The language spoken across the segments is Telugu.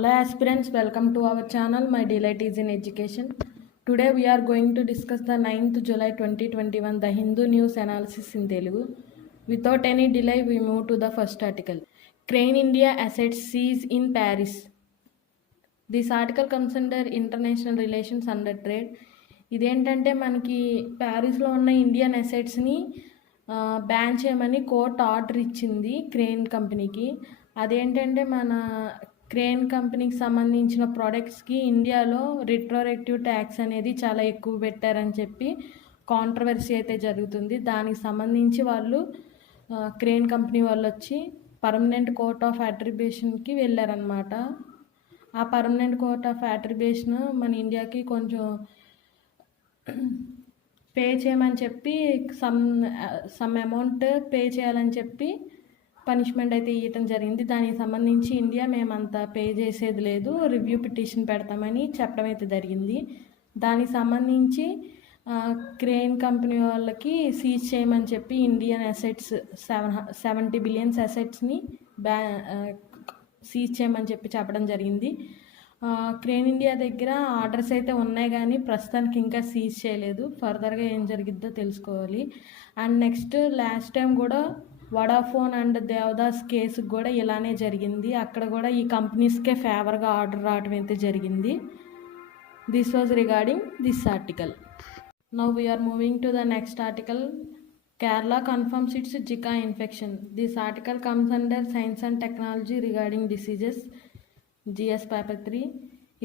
Hello aspirants, welcome to our channel. My delight is in education. Today we are going to discuss the 9th July 2021 the Hindu news analysis in Telugu. Without any delay, we move to the first article. Crane India assets seized in Paris. This article comes under international relations under trade. ఇదేంటంటే మనకి ప్యారిస్లో ఉన్న ఇండియన్ అసెట్స్ని బ్యాన్ చేయమని కోర్ట్ ఆర్డర్ ఇచ్చింది క్రేన్ కంపెనీకి. అదేంటంటే మన క్రేన్ కంపెనీకి సంబంధించిన ప్రోడక్ట్స్కి ఇండియాలో రిట్రోరెక్టివ్ ట్యాక్స్ అనేది చాలా ఎక్కువ పెట్టారని చెప్పి కాంట్రవర్సీ అయితే జరుగుతుంది. దానికి సంబంధించి వాళ్ళు క్రేన్ కంపెనీ వాళ్ళు వచ్చి పర్మనెంట్ కోర్ట్ ఆఫ్ అట్రిబ్యూషన్కి వెళ్ళారనమాట. ఆ పర్మనెంట్ కోర్ట్ ఆఫ్ అట్రిబ్యూషన్ మన ఇండియాకి కొంచెం పే చేయమని చెప్పి సమ్ అమౌంట్ పే చేయాలని చెప్పి పనిష్మెంట్ అయితే ఇవ్వటం జరిగింది. దానికి సంబంధించి ఇండియా మేమంతా పే చేసేది లేదు, రివ్యూ పిటిషన్ పెడతామని చెప్పడం అయితే జరిగింది. దానికి సంబంధించి క్రేన్ కంపెనీ వాళ్ళకి సీజ్ చేయమని చెప్పి ఇండియన్ అసెట్స్ 70 బిలియన్స్ అసెట్స్ని సీజ్ చేయమని చెప్పి చెప్పడం జరిగింది. క్రేన్ ఇండియా దగ్గర ఆర్డర్స్ అయితే ఉన్నాయి కానీ ప్రస్తుతానికి ఇంకా సీజ్ చేయలేదు. ఫర్దర్గా ఏం జరిగిద్దో తెలుసుకోవాలి. అండ్ నెక్స్ట్ లాస్ట్ టైం కూడా వడాఫోన్ అండ్ దేవదాస్ కేసుకు కూడా ఇలానే జరిగింది. అక్కడ కూడా ఈ కంపెనీస్కే ఫేవర్గా ఆర్డర్ రావడం అయితే జరిగింది. This was regarding this article. Now we are moving to the next article. Kerala confirms its Zika infection. This article comes under Science and Technology regarding diseases, GS paper 3.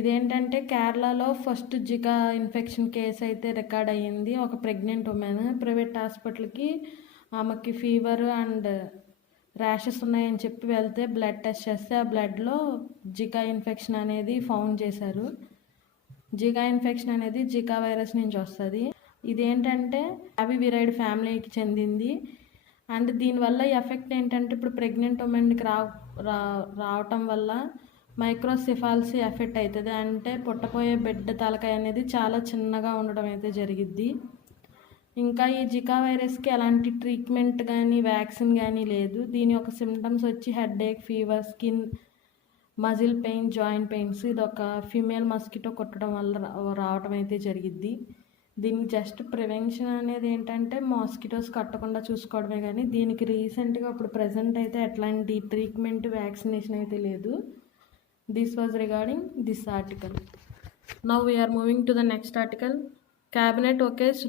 ఇదేంటంటే కేరళలో ఫస్ట్ జికా ఇన్ఫెక్షన్ కేసు అయితే రికార్డ్ అయ్యింది. ఒక ప్రెగ్నెంట్ ఉమెన్ ప్రైవేట్ హాస్పిటల్కి ఆమెకి ఫీవర్ అండ్ ర్యాషెస్ ఉన్నాయని చెప్పి వెళ్తే బ్లడ్ టెస్ట్ చేస్తే ఆ బ్లడ్లో జికా ఇన్ఫెక్షన్ అనేది ఫౌండ్ చేశారు. జికా ఇన్ఫెక్షన్ అనేది జికా వైరస్ నుంచి వస్తుంది. ఇదేంటంటే అవివిరైడ్ ఫ్యామిలీకి చెందింది. అండ్ దీనివల్ల ఎఫెక్ట్ ఏంటంటే ఇప్పుడు ప్రెగ్నెంట్ ఉమెన్కి రావటం వల్ల మైక్రోసెఫాలసీ ఎఫెక్ట్ అవుతుంది. అంటే పుట్టపోయే బిడ్డ తలకాయ అనేది చాలా చిన్నగా ఉండడం అయితే జరిగిద్ది. ఇంకా ఈ జికా వైరస్కి ఎలాంటి ట్రీట్మెంట్ కానీ వ్యాక్సిన్ కానీ లేదు. దీని యొక్క సిమ్టమ్స్ వచ్చి headache, fever, skin, muscle pain, joint pains. ఇది ఒక ఫీమేల్ మస్కిటో కొట్టడం వల్ల రావడం అయితే జరిగిద్ది. దీనికి జస్ట్ ప్రివెన్షన్ అనేది ఏంటంటే మాస్కిటోస్ కట్టకుండా చూసుకోవడమే కానీ దీనికి రీసెంట్గా ఇప్పుడు ప్రజెంట్ అయితే ఎట్లాంటి ట్రీట్మెంట్ వ్యాక్సినేషన్ అయితే లేదు. This was regarding this article. Now we are moving to the next article. Cabinet okays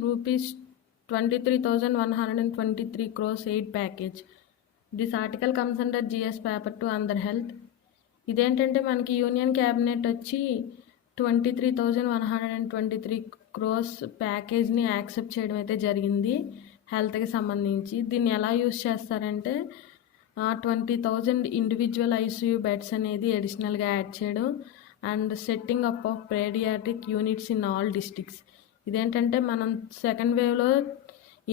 ₹23,123 crores aid package. This article comes under GS paper 2 under health. ఇదేంటంటే మనకి యూనియన్ క్యాబినెట్ వచ్చి 23,123 crores ప్యాకేజ్ని యాక్సెప్ట్ చేయడం అయితే జరిగింది హెల్త్కి సంబంధించి. దీన్ని ఎలా యూస్ చేస్తారంటే 20,000 ఇండివిజువల్ ICU బెడ్స్ అనేది అడిషనల్గా యాడ్ చేయడం and setting up of paediatric units in all districts. ఇదేంటంటే మనం సెకండ్ వేవ్లో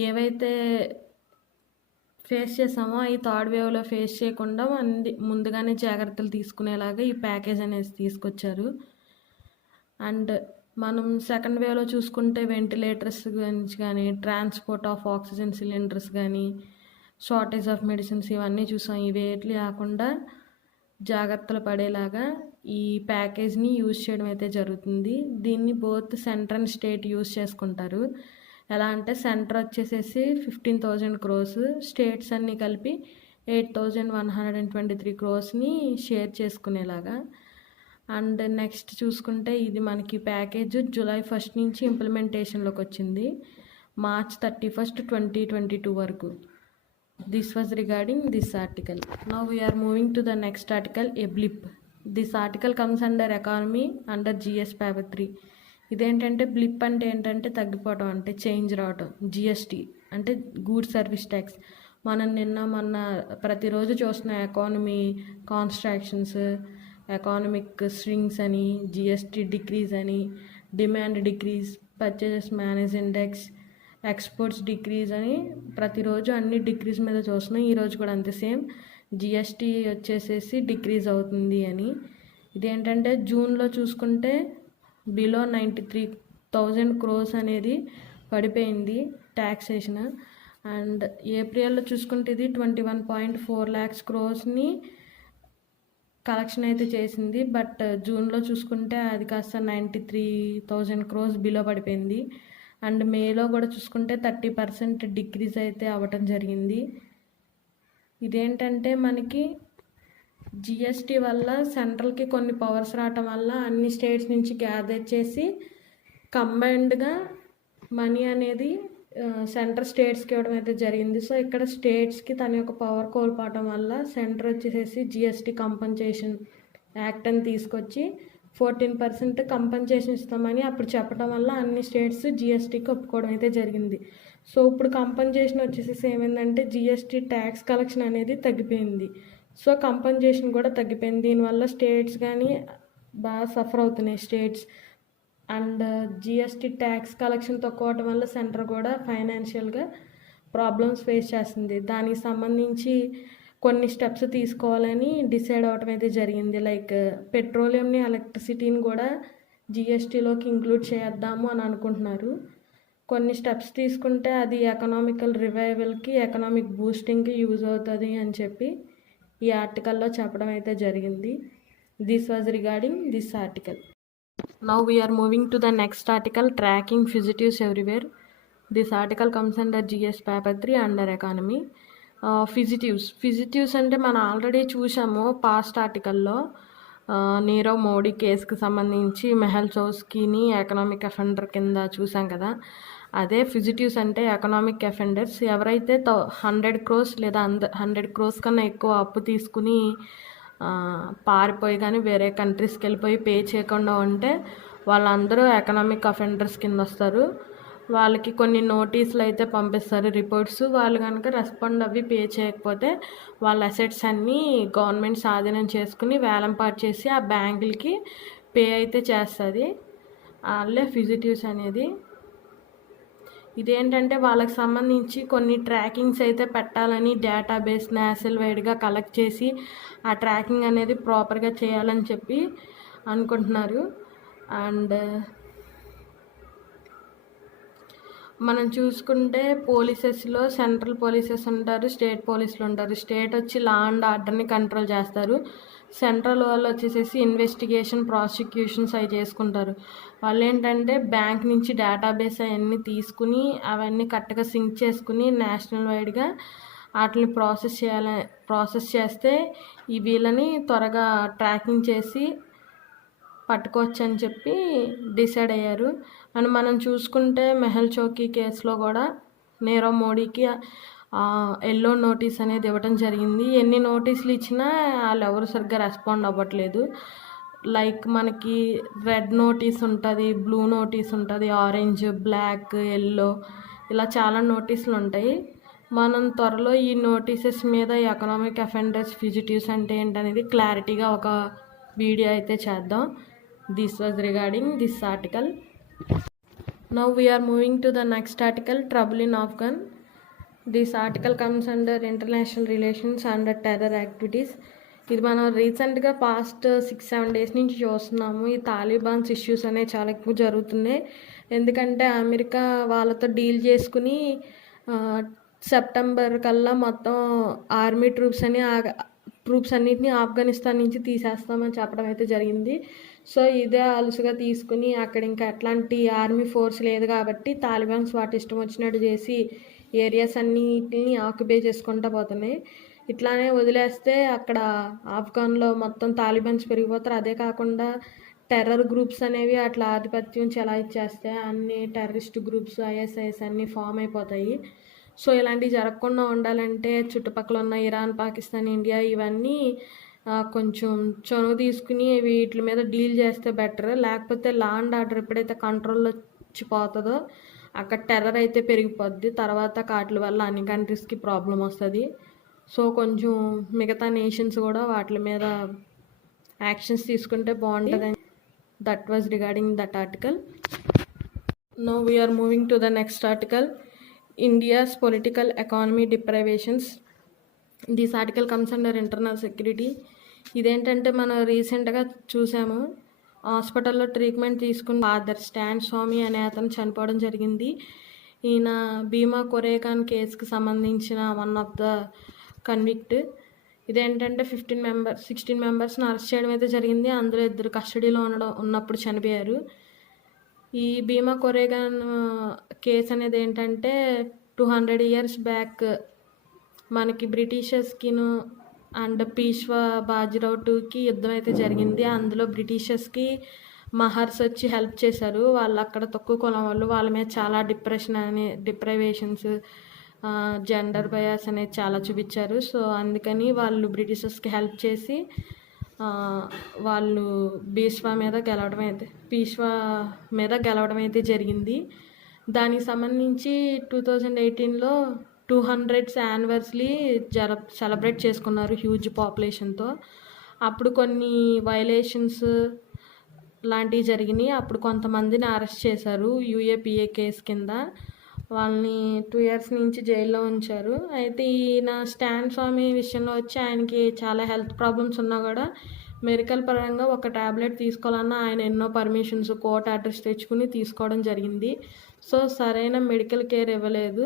ఏవైతే ఫేస్ చేసామో ఈ థర్డ్ వేవ్లో ఫేస్ చేయకుండా ముందుగానే జాగ్రత్తలు తీసుకునేలాగా ఈ ప్యాకేజ్ అనేది తీసుకొచ్చారు. అండ్ మనం సెకండ్ వేవ్లో చూసుకుంటే వెంటిలేటర్స్ గురించి కానీ, ట్రాన్స్పోర్ట్ ఆఫ్ ఆక్సిజన్ సిలిండర్స్ కానీ, షార్టేజ్ ఆఫ్ మెడిసిన్స్ ఇవన్నీ చూసాం. ఇవేట్లు కాకుండా జాగ్రత్తలు పడేలాగా ఈ ప్యాకేజ్ని యూజ్ చేయడం అయితే జరుగుతుంది. దీన్ని both centre and state use చేసుకుంటారు. ఎలా అంటే సెంటర్ వచ్చేసేసి 15,000 crores, స్టేట్స్ అన్నీ కలిపి 8,123 crores షేర్ చేసుకునేలాగా. అండ్ నెక్స్ట్ చూసుకుంటే ఇది మనకి ప్యాకేజ్ July 1 నుంచి ఇంప్లిమెంటేషన్లోకి వచ్చింది, March 31, 2022 వరకు. This was regarding this article. Now we are moving to the next article, a blip. This article comes under economy under GS paper 3. ఇదేంటంటే బ్లిప్ అంటే ఏంటంటే తగ్గిపోవడం, అంటే చేంజ్ రావటం. GST అంటే గూడ్ సర్వీస్ ట్యాక్స్. మనం మొన్న ప్రతిరోజు చూస్తున్న ఎకానమీ కాన్స్ట్రాక్షన్స్, ఎకానమిక్ స్వింగ్స్ అని, GST డిక్రీజ్ అని, demand decrease, purchases manage index, exports decrease అని ప్రతిరోజు అన్ని డిక్రీజ్ మీద చూస్తున్నాం. ఈరోజు కూడా అంతే సేమ్ GST వచ్చేసేసి డిక్రీజ్ అవుతుంది అని. ఇదేంటంటే జూన్లో చూసుకుంటే బిలో 93,000 crores అనేది పడిపోయింది ట్యాక్సేషన్. అండ్ ఏప్రిల్లో చూసుకుంటే ఇది 21.4 lakhs crores కలెక్షన్ అయితే చేసింది. బట్ జూన్లో చూసుకుంటే అది కాస్త 93,000 క్రోర్స్ బిలో పడిపోయింది. అండ్ మేలో కూడా చూసుకుంటే 30% డిక్రీజ్ అయితే అవ్వటం జరిగింది. ఇదేంటంటే మనకి జిఎస్టీ వల్ల సెంట్రల్కి కొన్ని పవర్స్ రావటం వల్ల అన్ని స్టేట్స్ నుంచి గ్యాదర్ చేసి కంబైన్డ్గా మనీ అనేది సెంటర్ స్టేట్స్కి ఇవ్వడం అయితే జరిగింది. సో ఇక్కడ స్టేట్స్కి తన యొక్క పవర్ కోల్పోవడం వల్ల సెంటర్ వచ్చేసేసి జిఎస్టీ కంపన్సేషన్ యాక్ట్ అని తీసుకొచ్చి 14% కంపన్సేషన్ ఇస్తామని అప్పుడు చెప్పడం వల్ల అన్ని స్టేట్స్ జిఎస్టీకి ఒప్పుకోవడం అయితే జరిగింది. సో ఇప్పుడు కంపన్సేషన్ వచ్చేసేసి ఏమైందంటే జిఎస్టీ ట్యాక్స్ కలెక్షన్ అనేది తగ్గిపోయింది. సో కంపన్సేషన్ కూడా తగ్గిపోయింది. దీనివల్ల స్టేట్స్ కానీ బాగా సఫర్ అవుతున్నాయి states. And GST tax collection తక్కువ అవడం వల్ల సెంటర్ కూడా ఫైనాన్షియల్గా ప్రాబ్లమ్స్ ఫేస్ చేస్తుంది. దానికి సంబంధించి కొన్ని స్టెప్స్ తీసుకోవాలని డిసైడ్ అవ్వటం అయితే జరిగింది. లైక్ పెట్రోలియంని, ఎలక్ట్రిసిటీని కూడా జిఎస్టీలోకి ఇంక్లూడ్ చేద్దాము అని అనుకుంటున్నారు. కొన్ని స్టెప్స్ తీసుకుంటే అది ఎకనామికల్ రివైవల్కి, ఎకనామిక్ బూస్టింగ్కి యూజ్ అవుతుంది అని చెప్పి ఈ ఆర్టికల్లో చెప్పడం అయితే జరిగింది. This was regarding this article. Now we are moving to the next article, tracking fugitives everywhere. This article comes under GS paper 3 under economy. ఫిజిటివ్స్ అంటే మనం ఆల్రెడీ చూసాము పాస్ట్ ఆర్టికల్లో. నీరవ్ మోడీ కేసుకి సంబంధించి మెహల్ చోస్కీని ఎకనామిక్ అఫెండర్ కింద చూసాం కదా. అదే ఫిజిటివ్స్ అంటే ఎకనామిక్ అఫెండర్స్. ఎవరైతే 100 crores లేదా 100 crores కన్నా ఎక్కువ అప్పు తీసుకుని పారిపోయి కానీ వేరే కంట్రీస్కి వెళ్ళిపోయి పే చేయకుండా ఉంటే వాళ్ళందరూ ఎకనామిక్ అఫెండర్స్ కింద వస్తారు. వాళ్ళకి కొన్ని నోటీసులు అయితే పంపిస్తారు, రిపోర్ట్స్. వాళ్ళు కనుక రెస్పాండ్ అవి పే చేయకపోతే వాళ్ళ అసెట్స్ అన్నీ గవర్నమెంట్ స్వాధీనం చేసుకుని వేలంపాటు చేసి ఆ బ్యాంకులకి పే అయితే చేస్తుంది. వాళ్ళే ఫిజిటివ్స్ అనేది. ఇదేంటంటే వాళ్ళకి సంబంధించి కొన్ని ట్రాకింగ్స్ అయితే పెట్టాలని డేటాబేస్ నేషనల్ వైడ్గా కలెక్ట్ చేసి ఆ ట్రాకింగ్ అనేది ప్రాపర్గా చేయాలని చెప్పి అనుకుంటున్నారు. అండ్ మనం చూసుకుంటే పోలీసెస్లో సెంట్రల్ పోలీసెస్ ఉంటారు, స్టేట్ పోలీసులు ఉంటారు. స్టేట్ వచ్చి లా అండ్ ఆర్డర్ని కంట్రోల్ చేస్తారు. సెంట్రల్ వాళ్ళు వచ్చేసేసి ఇన్వెస్టిగేషన్, ప్రాసిక్యూషన్స్ అవి చేసుకుంటారు. వాళ్ళు ఏంటంటే బ్యాంక్ నుంచి డేటాబేస్ అవన్నీ తీసుకుని అవన్నీ కరెక్ట్గా సింక్ చేసుకుని నేషనల్ వైడ్గా వాటిని ప్రాసెస్ చేస్తే ఈ వీళ్ళని త్వరగా ట్రాకింగ్ చేసి పట్టుకోవచ్చు అని చెప్పి డిసైడ్ అయ్యారు. అండ్ మనం చూసుకుంటే మెహల్ చోకీ కేసులో కూడా నీరవ్ మోడీకి ఎల్లో నోటీస్ అనేది ఇవ్వడం జరిగింది. ఎన్ని నోటీసులు ఇచ్చినా వాళ్ళు ఎవరు సరిగ్గా రెస్పాండ్ అవ్వట్లేదు. లైక్ మనకి రెడ్ నోటీస్ ఉంటుంది, బ్లూ నోటీస్ ఉంటుంది, ఆరెంజ్, బ్లాక్, ఎల్లో, ఇలా చాలా నోటీసులు ఉంటాయి. మనం త్వరలో ఈ నోటీసెస్ మీద ఎకనామిక్ అఫెండర్స్, ఫిజిటివ్స్ అంటే ఏంటనేది క్లారిటీగా ఒక వీడియో అయితే చేద్దాం. This was regarding this article. Now we are moving to the next article, trouble in Afghan. This article comes under international relations and terror activities. ఇది మనం రీసెంట్గా పాస్ట్ 6-7 days నుంచి చూస్తున్నాము. ఈ తాలిబాన్స్ ఇష్యూస్ అనేవి చాలా ఎక్కువ జరుగుతున్నాయి. ఎందుకంటే అమెరికా వాళ్ళతో డీల్ చేసుకుని సెప్టెంబర్ కల్లా మొత్తం ఆర్మీ ట్రూప్స్ అన్నిటిని ఆఫ్ఘనిస్తాన్ నుంచి తీసేస్తామని చెప్పడం అయితే జరిగింది. సో ఇదే అలుసుగా తీసుకుని అక్కడ ఇంకా ఎట్లాంటి ఆర్మీ ఫోర్స్ లేదు కాబట్టి తాలిబాన్స్ వాటి ఇష్టం వచ్చినట్టు చేసి ఏరియాస్ అన్నిటిని ఆక్యుపై చేసుకుంటూ పోతున్నాయి. ఇట్లానే వదిలేస్తే అక్కడ ఆఫ్ఘన్లో మొత్తం తాలిబాన్స్ పెరిగిపోతారు. అదే కాకుండా టెర్రర్ గ్రూప్స్ అనేవి అట్లా ఆధిపత్యం చెలాయిచ్చేస్తే అన్ని టెర్రరిస్ట్ గ్రూప్స్, ఐఎస్ఐఎస్ అన్నీ ఫామ్ అయిపోతాయి. సో ఇలాంటివి జరగకుండా ఉండాలంటే చుట్టుపక్కల ఉన్న ఇరాన్, పాకిస్తాన్, ఇండియా ఇవన్నీ కొంచెం చొనువు తీసుకుని వీటి మీద డీల్ చేస్తే బెటర్. లేకపోతే లా అండ్ ఆర్డర్ ఎప్పుడైతే కంట్రోల్లో వచ్చిపోతుందో అక్కడ టెర్రర్ అయితే పెరిగిపోద్ది. తర్వాత వాటి వల్ల అన్ని కంట్రీస్కి ప్రాబ్లం వస్తుంది. సో కొంచెం మిగతా నేషన్స్ కూడా వాటి మీద యాక్షన్స్ తీసుకుంటే బాగుంటుంది. That was regarding that article. Now we are moving to the next article, India's political economy deprivations. This article comes under internal security. ఇదేంటంటే మనం రీసెంట్గా చూసాము, హాస్పిటల్లో ట్రీట్మెంట్ తీసుకున్న ఫాదర్ స్టాన్ స్వామి అనే అతను చనిపోవడం జరిగింది. ఈయన భీమా కొరేగాన్ కేసుకి సంబంధించిన వన్ ఆఫ్ ద కన్విక్ట్. ఇదేంటంటే 16 మెంబర్స్ని అరెస్ట్ చేయడం అయితే జరిగింది. అందులో 2 కస్టడీలో ఉన్నప్పుడు చనిపోయారు. ఈ భీమా కొరేగాన్ కేసు అనేది ఏంటంటే 200 ఇయర్స్ బ్యాక్ మనకి బ్రిటిషర్స్కిను అండ్ పీష్వా బాజీరావు టూకి యుద్ధం అయితే జరిగింది. అందులో బ్రిటిషర్స్కి మహర్స్ వచ్చి హెల్ప్ చేశారు. వాళ్ళు అక్కడ తక్కువ కులం వాళ్ళు, వాళ్ళ మీద చాలా డిప్రైవేషన్స్, జెండర్ బయాస్ అనేది చాలా చూపించారు. సో అందుకని వాళ్ళు బ్రిటిషర్స్కి హెల్ప్ చేసి వాళ్ళు పీష్వా మీద గెలవడం అయితే జరిగింది. దానికి సంబంధించి 2018లో 200th యానివర్సరీ సెలబ్రేట్ చేసుకున్నారు హ్యూజ్ పాపులేషన్తో. అప్పుడు కొన్ని వైలేషన్స్ లాంటివి జరిగినాయి. అప్పుడు కొంతమందిని అరెస్ట్ చేశారు యూఏపీఏ కేసు కింద. వాళ్ళని 2 years నుంచి జైల్లో ఉంచారు. అయితే ఈయన స్టాన్ స్వామి విషయంలో వచ్చి ఆయనకి చాలా హెల్త్ ప్రాబ్లమ్స్ ఉన్నా కూడా మెడికల్ పరంగా ఒక ట్యాబ్లెట్ తీసుకోవాలన్నా ఆయన ఎన్నో పర్మిషన్స్, కోర్ట్ అడ్రస్ తెచ్చుకుని తీసుకోవడం జరిగింది. సో సరైన మెడికల్ కేర్ ఇవ్వలేదు.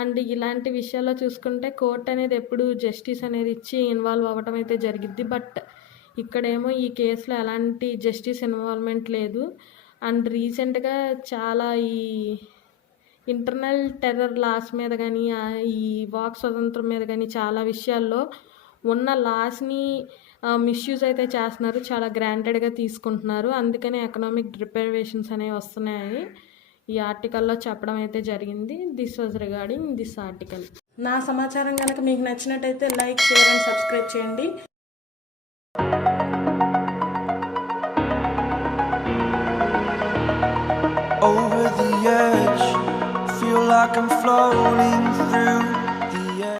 అండ్ ఇలాంటి విషయాల్లో చూసుకుంటే కోర్ట్ అనేది ఎప్పుడు జస్టిస్ అనేది ఇచ్చి ఇన్వాల్వ్ అవ్వటం అయితే జరిగిద్ది. బట్ ఇక్కడేమో ఈ కేసులో ఎలాంటి జస్టిస్ ఇన్వాల్వ్మెంట్ లేదు. అండ్ రీసెంట్గా చాలా ఈ ఇంటర్నల్ టెర్రర్ లాస్ మీద కానీ, ఈ వాక్ స్వతంత్రం మీద కానీ చాలా విషయాల్లో ఉన్న లాస్ని మిస్యూజ్ అయితే చేస్తున్నారు. చాలా గ్రాంటెడ్గా తీసుకుంటున్నారు. అందుకనే ఎకనామిక్ డిప్రైవేషన్స్ అనేవి వస్తున్నాయని ఈ ఆర్టికల్లో చెప్పడం అయితే జరిగింది. This was regarding this article. నా సమాచారం కనుక మీకు నచ్చినట్టయితే లైక్, షేర్ అండ్ సబ్స్క్రైబ్ చేయండి. Over the edge, feel like I'm floating